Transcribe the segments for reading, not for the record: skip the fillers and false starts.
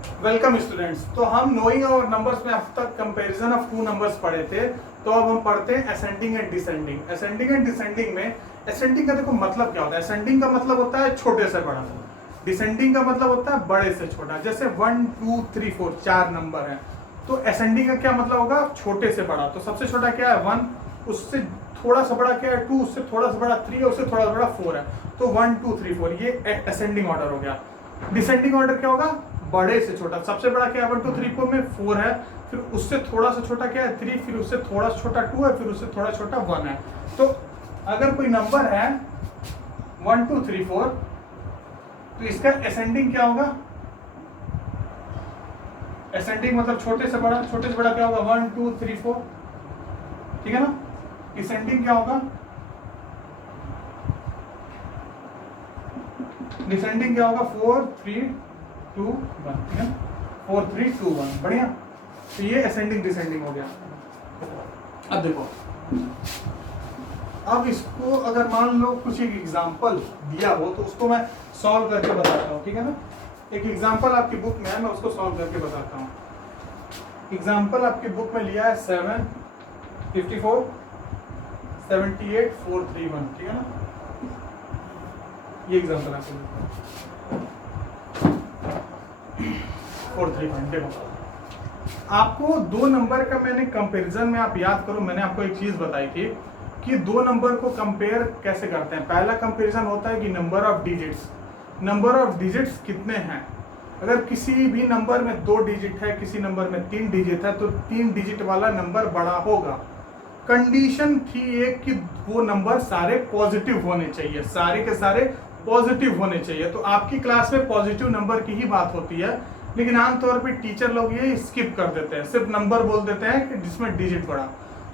Welcome students. तो हम knowing और नंबर्स में अब तक कंपैरिजन ऑफ टू नंबर्स पढ़े थे। तो अब हम पढ़ते हैं ascending and descending. Ascending and descending में असेंडिंग का देखो मतलब क्या होता है। असेंडिंग का मतलब होता है छोटे से बड़ा, डिसेंडिंग का मतलब होता है बड़े से छोटा। जैसे 1 2 3 4 4 नंबर है, तो असेंडिंग का क्या मतलब होगा, छोटे से बड़ा। तो सबसे छोटा क्या है 1, उससे थोड़ा सा बड़ा क्या है 2, उससे थोड़ा सा बड़ा 3 और उससे थोड़ा सा बड़ा 4 है। तो 1 2 3 4 ये असेंडिंग ऑर्डर हो गया। डिसेंडिंग ऑर्डर क्या होगा, बड़े से छोटा। सबसे बड़ा क्या है 1 2 3 4 में 4 है, फिर उससे थोड़ा सा छोटा क्या है 3, फिर उससे थोड़ा सा छोटा 2 है, फिर उससे थोड़ा छोटा 1 है। तो अगर कोई नंबर है 1 2 3 4, तो इसका असेंडिंग क्या होगा, असेंडिंग मतलब छोटे से बड़ा। छोटे से बड़ा क्या होगा 1 2 3 4, ठीक है ना। डिसेंडिंग क्या होगा, डिसेंडिंग क्या होगा 4 3 2 1, ठीक है, 4 3 2 1। बढ़िया। तो ये असेंडिंग डिसेंडिंग हो गया। अब देखो, अब इसको अगर मान लो कुछ एक एग्जांपल दिया हो तो उसको मैं सॉल्व करके बताता हूँ, ठीक है ना। एक एग्जांपल आपकी बुक में है, मैं उसको सॉल्व करके बताता हूँ। एग्जांपल आपकी बुक में लिया है 7 54 78 4 3 1, ठीक है ना। ये एग्जांपल आपको 4 3 1। देखो, आपको दो नंबर का मैंने कंपैरिजन में, आप याद करो मैंने आपको एक चीज बताई थी कि दो नंबर को कंपेयर कैसे करते हैं। पहला कंपैरिजन होता है कि number of digits, number of digits कितने हैं। अगर किसी भी नंबर में 2 डिजिट है, किसी नंबर में 3 डिजिट है, तो 3 डिजिट वाला नंबर बड़ा होगा। कंडीशन थी एक कि वो नंबर सारे पॉजिटिव होने चाहिए, सारे के सारे पॉजिटिव होने चाहिए। तो आपकी क्लास में पॉजिटिव नंबर की ही बात होती है, लेकिन आमतौर पे टीचर लोग ये स्किप कर देते हैं, सिर्फ नंबर बोल देते हैं कि जिसमें डिजिट बड़ा।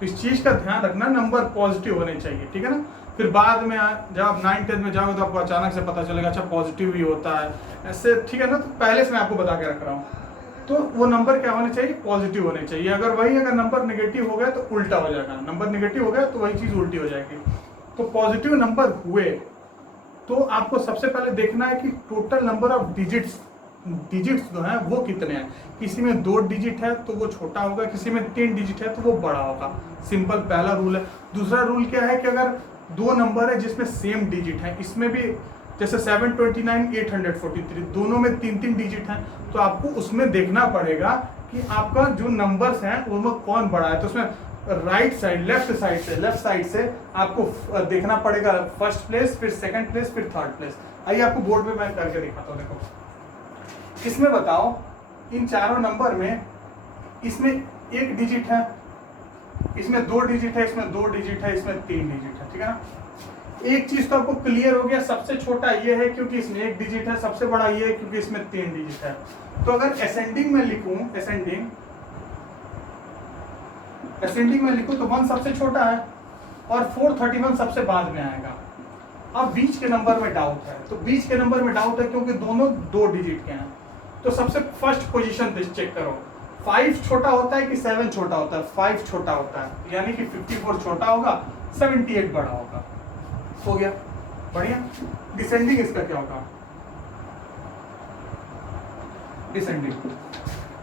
तो इस चीज का ध्यान रखना, नंबर पॉजिटिव होने चाहिए, ठीक है ना। फिर बाद में जब आप 9 10 में जाओगे तो आपको अचानक से पता चलेगा अच्छा पॉजिटिव भी होता है ऐसे, ठीक है ना। तो पहले से मैं आपको बता के रख रहा हूँ। तो वो नंबर क्या होने चाहिए, पॉजिटिव होने चाहिए। अगर नंबर नेगेटिव हो गया तो उल्टा हो जाएगा, नंबर नेगेटिव हो गया तो वही चीज उल्टी हो जाएगी। तो पॉजिटिव नंबर हुए तो आपको सबसे पहले देखना है कि टोटल नंबर ऑफ डिजिट्स जो है वो कितने हैं। किसी में 2 डिजिट है तो वो छोटा होगा, किसी में 3 डिजिट है तो वो बड़ा होगा। सिंपल पहला रूल है। दूसरा रूल क्या है कि अगर 2 नंबर है जिसमें सेम डिजिट है, इसमें भी जैसे 729 843, दोनों में 3 डिजिट हैं, तो आपको उसमें देखना पड़ेगा कि आपका जो नंबर्स हैं उनमें कौन बड़ा है। तो उसमें राइट साइड, लेफ्ट साइड से आपको देखना पड़ेगा फर्स्ट प्लेस, फिर सेकंड प्लेस, फिर थर्ड प्लेस। आइए आपको बोर्ड पे मैं करके दिखाता हूँ। देखो, इसमें बताओ इन चारों नंबर में, इसमें 1 डिजिट है, इसमें 2 डिजिट है, इसमें 2 डिजिट है, इसमें 3 डिजिट है, ठीक है ना। एक चीज तो आपको क्लियर हो गया, सबसे छोटा ये है क्योंकि इसमें 1 डिजिट है, सबसे बड़ा ये है क्योंकि इसमें 3 डिजिट है। तो अगर असेंडिंग में लिखूं, असेंडिंग में लिखूं तो 1 सबसे छोटा है और 431 सबसे बाद में आएगा। अब बीच के नंबर में डाउट है, तो बीच के नंबर में डाउट है क्योंकि दोनों 2 डिजिट के हैं। तो सबसे फर्स्ट पोजीशन पे चेक करो, 5 छोटा होता है कि 7 छोटा होता है। 5 छोटा होता है, यानी कि 54 छोटा होगा, 78 बड़ा होगा। हो गया, बढ़िया। डिसेंडिंग इसका क्या होगा,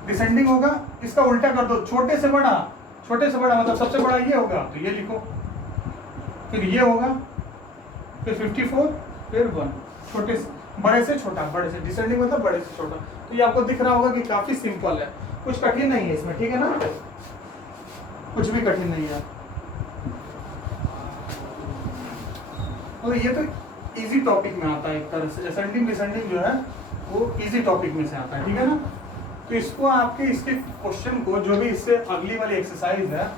डिसेंडिंग होगा, इसका उल्टा कर दो, छोटे से बड़ा मतलब सबसे बड़ा ये होगा, तो ये लिखो, फिर ये होगा, फिर 54, फिर 1, छोटे से बड़े से छोटा, बड़े से डिसेंडिंग मतलब बड़े से छोटा। तो ये आपको दिख रहा होगा कि काफी सिंपल है, कुछ कठिन नहीं है इसमें, ठीक है ना, कुछ भी कठिन नहीं है। और ये तो इजी टॉपिक में आता है एक तरह से, असेंडिंग डिसेंडिंग जो है वो इजी टॉपिक में से आता है, ठीक है ना। तो इसको आपके इसके क्वेश्चन को, जो भी इससे अगली वाली एक्सरसाइज है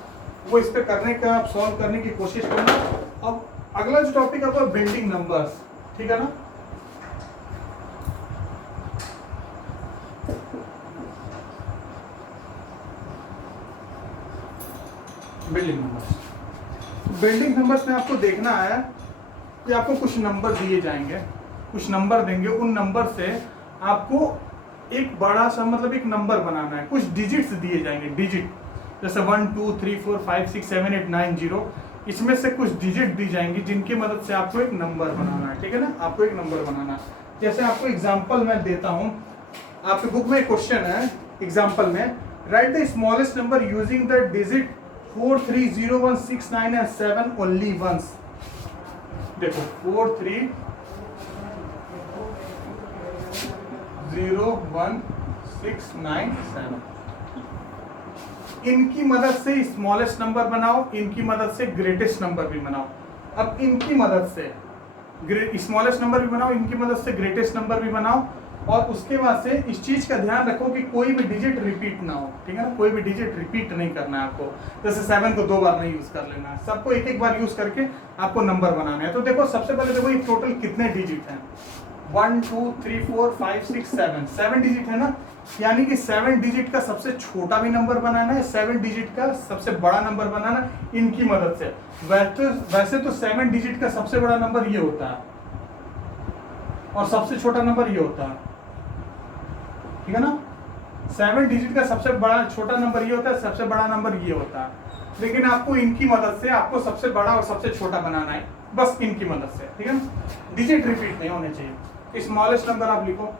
वो इस पे करने का, आप सॉल्व करने की कोशिश करना। अब अगला जो टॉपिक है वो बिल्डिंग नंबर्स, ठीक है ना। बिल्डिंग नंबर्स में आपको देखना है कि आपको कुछ नंबर दिए जाएंगे, कुछ नंबर देंगे, उन नंबर से आपको एक बड़ा सा मतलब एक नंबर बनाना है। कुछ डिजिट्स दिए जाएंगे, डिजिट जैसे 1 2 3 4 5 6 7 8 9 0, इसमें से कुछ डिजिट दी जाएंगी जिनकी मदद से आपको एक नंबर बनाना है, ठीक है ना। आपको एक नंबर बनाना है। जैसे आपको एग्जांपल मैं देता हूं, आपके बुक में क्वेश्चन है एग्जाम्पल में, write the smallest number using the digit 4 3 0 1 6 9 and 7 only once. देखो 4 3 0 1 6 9 7, इनकी मदद से स्मॉलेस्ट नंबर बनाओ, इनकी मदद से ग्रेटेस्ट नंबर भी बनाओ। अब इनकी मदद से स्मॉलेस्ट नंबर भी बनाओ, इनकी मदद से ग्रेटेस्ट नंबर भी बनाओ, और उसके बाद से इस चीज का ध्यान रखो कि कोई भी डिजिट रिपीट ना हो, ठीक है ना, कोई भी डिजिट रिपीट नहीं करना है आपको। जैसे 7 को 2 बार नहीं यूज कर लेना है, सबको एक एक बार यूज करके आपको नंबर बनाना है। तो देखो सबसे पहले देखो ये टोटल कितने डिजिट हैं, 1 2 3 4 5 6 7, 7 डिजिट है ना, यानी कि 7 डिजिट का सबसे छोटा भी नंबर बनाना है, 7 डिजिट का सबसे बड़ा नंबर बनाना इनकी मदद से। वैसे तो 7 डिजिट का सबसे बड़ा नंबर ये होता है और सबसे छोटा नंबर ये होता है, ठीक है ना। 7 डिजिट का सबसे बड़ा छोटा नंबर ये होता है, सबसे बड़ा नंबर ये होता है, लेकिन आपको इनकी मदद से आपको सबसे बड़ा और सबसे छोटा बनाना है, बस इनकी मदद से, ठीक है ना। डिजिट रिपीट नहीं होने चाहिए। स्मॉलेस्ट नंबर आप लिखो।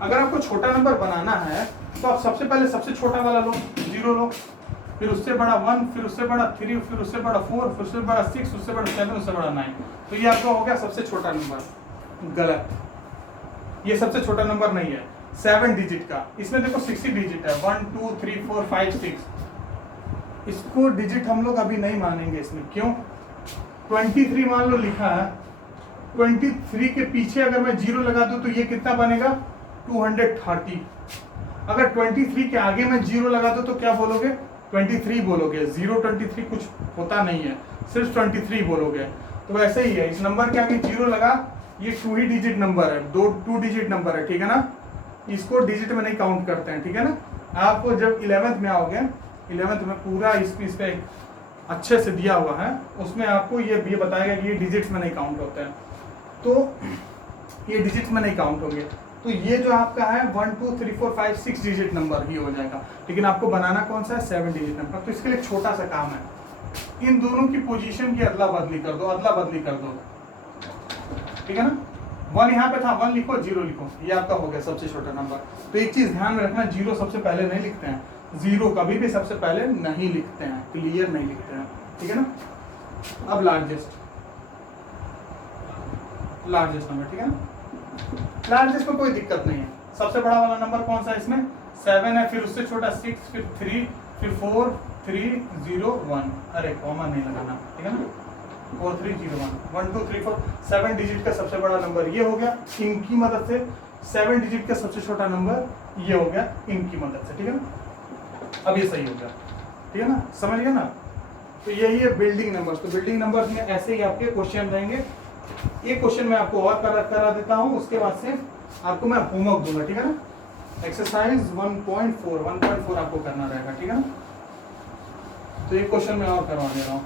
अगर आपको छोटा नंबर बनाना है तो आप सबसे पहले सबसे छोटा वाला लो, 0 लो, फिर उससे बड़ा 1, फिर उससे बड़ा 3, फिर उससे बड़ा 4, फिर उससे बड़ा 6, उससे बड़ा 7, उससे बड़ा 9। तो ये आपका हो गया सबसे छोटा नंबर। गलत, ये सबसे छोटा नंबर नहीं है 7 डिजिट का। इसमें देखो 60 डिजिट है, 1 2 3 4 5 6। इसको डिजिट हम लोग अभी नहीं मानेंगे इसमें। क्यों? 23 मान लो लिखा है, 23 के पीछे अगर मैं 0 लगा दूं तो ये कितना बनेगा, 230। अगर 23 के आगे मैं 0 लगा दूं तो क्या बोलोगे, 23 बोलोगे। 0 23 कुछ होता नहीं है, सिर्फ 23 बोलोगे। तो वैसे ही है, इस नंबर के आगे 0 लगा, ये 2 ही डिजिट नंबर है, 2 डिजिट नंबर है, ठीक है ना। इसको डिजिट में नहीं काउंट करते हैं, ठीक है ना। आपको जब 11th में आओगे, 11th में पूरा इस पे अच्छे से दिया हुआ है, उसमें आपको ये बताएगा कि ये डिजिट्स में नहीं काउंट होते हैं, तो ये डिजिट्स में नहीं काउंट होंगे। तो ये जो आपका है 1 2 3 4 5 6 डिजिट नंबर ही हो जाएगा, लेकिन आपको बनाना कौन सा है, 7 डिजिट नंबर। तो इसके लिए छोटा सा काम है, इन दोनों की पोजीशन की अदला बदली कर दो, अदला बदली कर दो, ठीक है ना। 1 यहाँ पे था, 1 लिखो, 0 लिखो, ये आपका हो गया सबसे छोटा नंबर। तो एक चीज ध्यान में रखना, 0 सबसे पहले नहीं लिखते हैं, 0 कभी भी सबसे पहले नहीं लिखते हैं, क्लियर नहीं लिखते हैं, ठीक है ना। अब लार्जेस्ट नंबर, ठीक है ना। लार्जेस्ट में कोई दिक्कत नहीं है। सबसे बड़ा वाला नंबर कौन सा है इसमें, 7 है, फिर उससे छोटा 6, फिर 3, फिर 4 3 0 1, अरे कॉमा नहीं लगाना, ठीक है ना। 4 3 0 1 1 2 3 4, 7 डिजिट का सबसे बड़ा नंबर ये हो गया इनकी मदद से, 7 डिजिट का सबसे छोटा नंबर ये हो गया इनकी मदद से, ठीक है ना। अब ये सही हो गया, ठीक है ना, समझ गया ना। तो यही है बिल्डिंग नंबर। तो बिल्डिंग नंबर में ऐसे ही आपके क्वेश्चन रहेंगे। एक क्वेश्चन मैं आपको और करा देता हूँ, उसके बाद से आपको मैं होमवर्क दूंगा, ठीक है ना। एक्सरसाइज 1.4 आपको करना रहेगा, ठीक है ना। तो एक क्वेश्चन मैं और करवा दे रहा हूँ।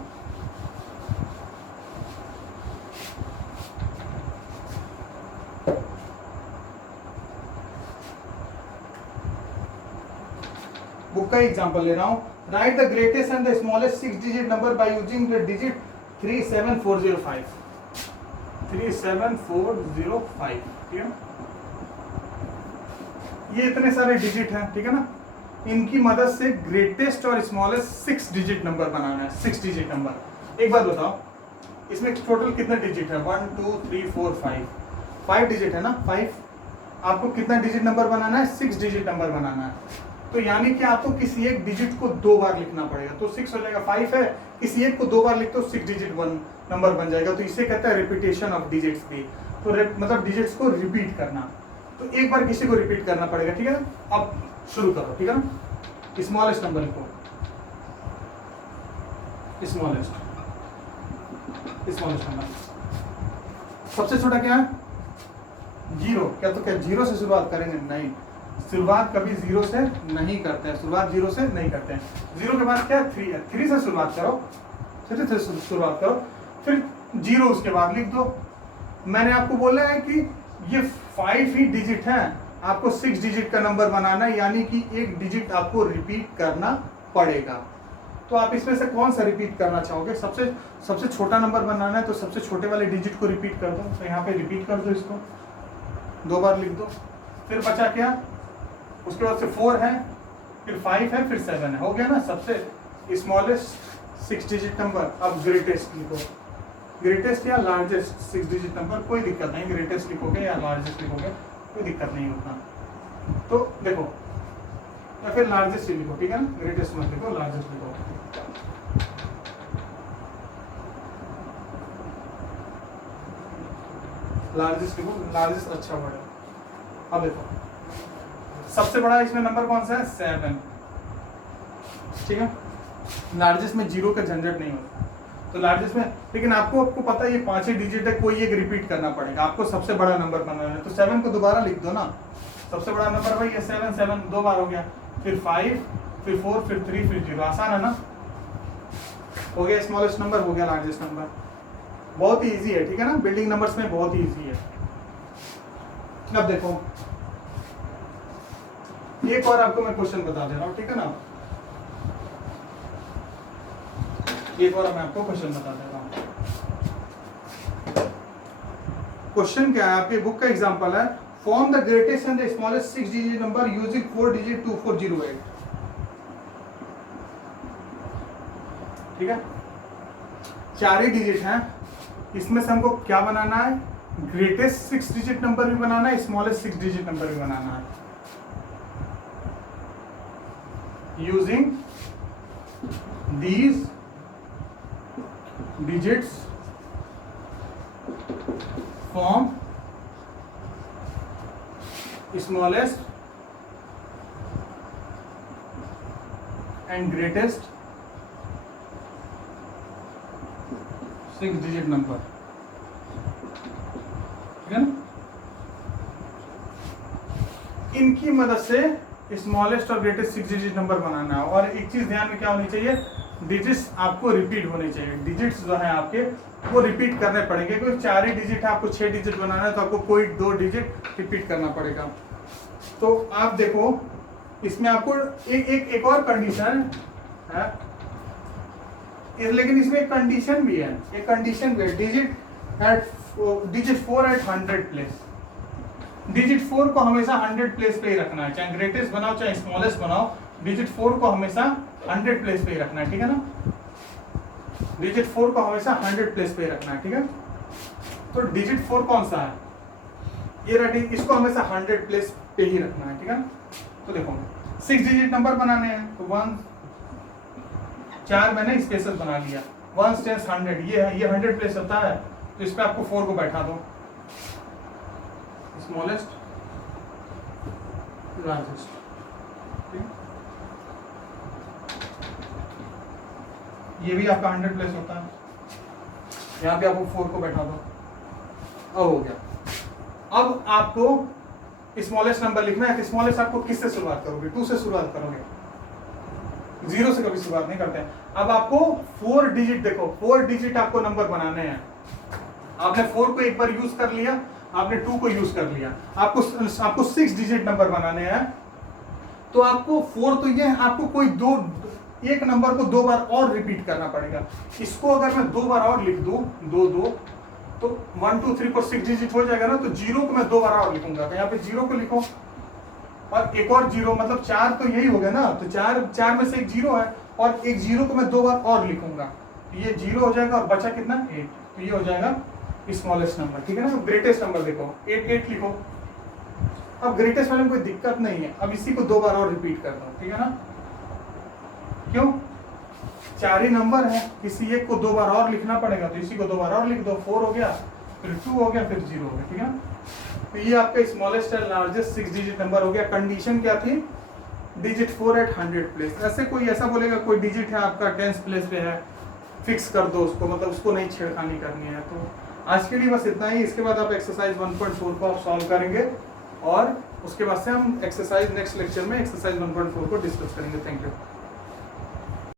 बुक का एग्जांपल ले रहा हूँ। Right the greatest and the smallest 6 digit number by using the digit 37405। 37405, ठीक है। ये इतने सारे डिजिट हैं, ठीक है ना। इनकी मदद से ग्रेटेस्ट और स्मॉलेस्ट 6 डिजिट नंबर बनाना है, 6 डिजिट नंबर। एक बात बताओ, इसमें टोटल कितने डिजिट है, 1 2 3 4 5 डिजिट है ना, 5। आपको कितना डिजिट नंबर बनाना है, 6 डिजिट नंबर बनाना है। तो यानी कि आपको किसी एक डिजिट को 2 बार लिखना पड़ेगा, तो 6 हो जाएगा। 5 है, किसी एक को 2 बार लिख तो 6 डिजिट 1 नंबर बन जाएगा। तो इसे कहता है रिपीटेशन ऑफ डिजिट्स की। तो मतलब डिजिट्स को रिपीट करना, तो एक बार किसी को रिपीट करना पड़ेगा, ठीक है। अब शुरू करो, ठीक है ना। स्मॉलेस्ट नंबर लिखो, स्मॉलेस्ट नंबर। सबसे छोटा क्या है, 0। क्या तो क्या 0 से शुरुआत करेंगे, नहीं, शुरुआत कभी 0 से नहीं करते हैं, शुरुआत 0 से नहीं करते हैं। 0 के बाद क्या है, 3 है, 3 से शुरुआत करो, 3 से शुरुआत करो, फिर 0 उसके बाद लिख दो। मैंने आपको बोला है कि ये 5 ही डिजिट हैं, आपको 6 डिजिट का नंबर बनाना है, यानी कि एक डिजिट आपको रिपीट करना पड़ेगा। तो आप इसमें से कौन सा रिपीट करना चाहोगे, सबसे छोटा नंबर बनाना है तो सबसे छोटे वाले डिजिट को रिपीट कर दो। तो यहाँ पे रिपीट कर दो इसको, 2 बार लिख दो। फिर बचा क्या, उसके बाद से 4 है, फिर 5 है, फिर 7 है, हो गया ना सबसे स्मॉलेस्ट 6 डिजिट नंबर। अब ग्रेटेस्ट लिखो, ग्रेटेस्ट या लार्जेस्ट 6 डिजिट नंबर, कोई दिक्कत नहीं, ग्रेटेस्ट लिखोगे या लार्जेस्ट लिखोगे कोई दिक्कत नहीं उतना। तो देखो, या फिर लार्जेस्ट ही लिखो, ठीक है ना, ग्रेटेस्ट मत लिखो, लार्जेस्ट लिखो। लार्जेस्ट लिखो, लार्जेस्ट अच्छा वर्ड है। अब देखो सबसे बड़ा इसमें नंबर कौन सा है, 7, ठीक है। लार्जेस्ट में 0 का झंझट नहीं होता, तो लार्जेस्ट में, लेकिन आपको पता है ये 5 ही डिजिट है, कोई एक रिपीट करना पड़ेगा आपको, सबसे बड़ा नंबर बनाना है। तो 7 को दोबारा लिख दो ना, सबसे बड़ा नंबर भाई ये 7, 7 2 बार हो गया, फिर 5, फिर 4, फिर 3, फिर 0, आसान है ना, हो गया स्मॉलेस्ट नंबर, हो गया लार्जेस्ट नंबर। बहुत ही ईजी है, ठीक है ना, बिल्डिंग नंबर्स में बहुत ही ईजी है। अब देखो एक और आपको मैं क्वेश्चन बता दे रहा हूँ, ठीक है ना, एक और मैं आपको क्वेश्चन बता दे रहा हूँ। क्वेश्चन क्या है, आपके बुक का एग्जांपल है, form the greatest and the smallest 6 digit number using 4 digit 2408, ठीक है, 4 ही डिजिट हैं, इसमें से हमको क्या बनाना है, ग्रेटेस्ट 6 डिजिट नंबर भी बनाना है, स्मॉलेस्ट 6 डिजिट नंबर भी बनाना है, using these digits form smallest and greatest 6 digit number, ठीक है ना। इनकी मदद से स्मॉलेस्ट और ग्रेटेस्ट 6 डिजिट नंबर बनाना है। और एक चीज ध्यान में क्या होनी चाहिए, डिजिट्स आपको रिपीट होने चाहिए, डिजिट्स जो है आपके वो रिपीट करने पड़ेंगे, क्योंकि 4 ही डिजिट है, आपको 6 डिजिट बनाना है तो आपको कोई 2 डिजिट रिपीट करना पड़ेगा। तो आप देखो इसमें आपको एक और कंडीशन है, लेकिन इसमें एक कंडीशन भी है, एक कंडीशन भी है, डिजिट 4 एट 100 प्लेस, डिजिट 4 को हमेशा 100 प्लेस पे ही रखना है, चाहे ग्रेटेस्ट बनाओ चाहे स्मॉलेस्ट बनाओ, डिजिट 4 को हमेशा 100 प्लेस पे ही रखना है, ठीक है ना, डिजिट 4 को हमेशा 100 प्लेस पे ही रखना है, ठीक है। तो डिजिट 4 कौन सा है, ये रेडी, इसको हमेशा 100 प्लेस पे ही रखना है, ठीक है। तो देखो 6 डिजिट नंबर बनाने हैं, तो 1 4 मैंने स्पेसेस बना लिया, 1 10 100, ये 100 प्लेस होता है, तो इस पे आपको 4 को बैठा दो, स्मॉलेस्ट लार्जेस्ट, ये भी आपका 100 प्लेस होता है, यहाँ पे आपको 4 को बैठा दो, अब हो गया। अब आपको स्मॉलेस्ट नंबर लिखना है, स्मॉलेस्ट आपको किससे शुरुआत करोगे, 2 से शुरुआत करोगे, 0 से कभी शुरुआत नहीं करते हैं। अब आपको 4 डिजिट, देखो 4 डिजिट आपको नंबर बनाने हैं, आपने 4 को एक बार यूज कर लिया, आपने 2 को यूज कर लिया, आपको 6 डिजिट नंबर बनाने हैं, तो आपको 4 तो ये है, आपको कोई एक नंबर को 2 बार और रिपीट करना पड़ेगा। इसको अगर मैं 2 बार और लिख दूं, 2 2, तो 1 2 3 4 6 डिजिट हो जाएगा ना, तो 0 को मैं 2 बार और लिखूंगा, तो यहाँ पे 0 को लिखो और एक और 0, मतलब 4 तो यही हो गया ना, तो 4 में से एक 0 है, और एक 0 को मैं 2 बार और लिखूंगा, तो ये 0 हो जाएगा, और बचा कितना 8, तो ये हो जाएगा स्मॉलेस्ट नंबर, ठीक है ना। ग्रेटेस्ट नंबर देखो 8 लिखो, अब ग्रेटेस्ट वाले में कोई दिक्कत नहीं है, अब इसी को 2 बार और रिपीट कर दो, ठीक है ना, क्यों, 4 ही नंबर है, किसी एक को 2 बार और लिखना पड़ेगा, तो इसी को 2 बार और लिख दो, 4 हो गया, फिर 2 हो गया, फिर 0 हो गया, ठीक है ना। तो ये आपका smallest and largest 6 digit number हो गया। कंडीशन क्या थी, डिजिट 4 एट 100 प्लेस। ऐसे कोई ऐसा बोलेगा कोई डिजिट है आपका 10th प्लेस पे है, फिक्स कर दो उसको, मतलब उसको नहीं छेड़खानी करनी है। तो आज के लिए बस इतना ही, इसके बाद आप एक्सरसाइज 1.4 को आप सॉल्व करेंगे, और उसके बाद से हम एक्सरसाइज नेक्स्ट लेक्चर में एक्सरसाइज 1.4 को डिस्कस करेंगे। Thank you.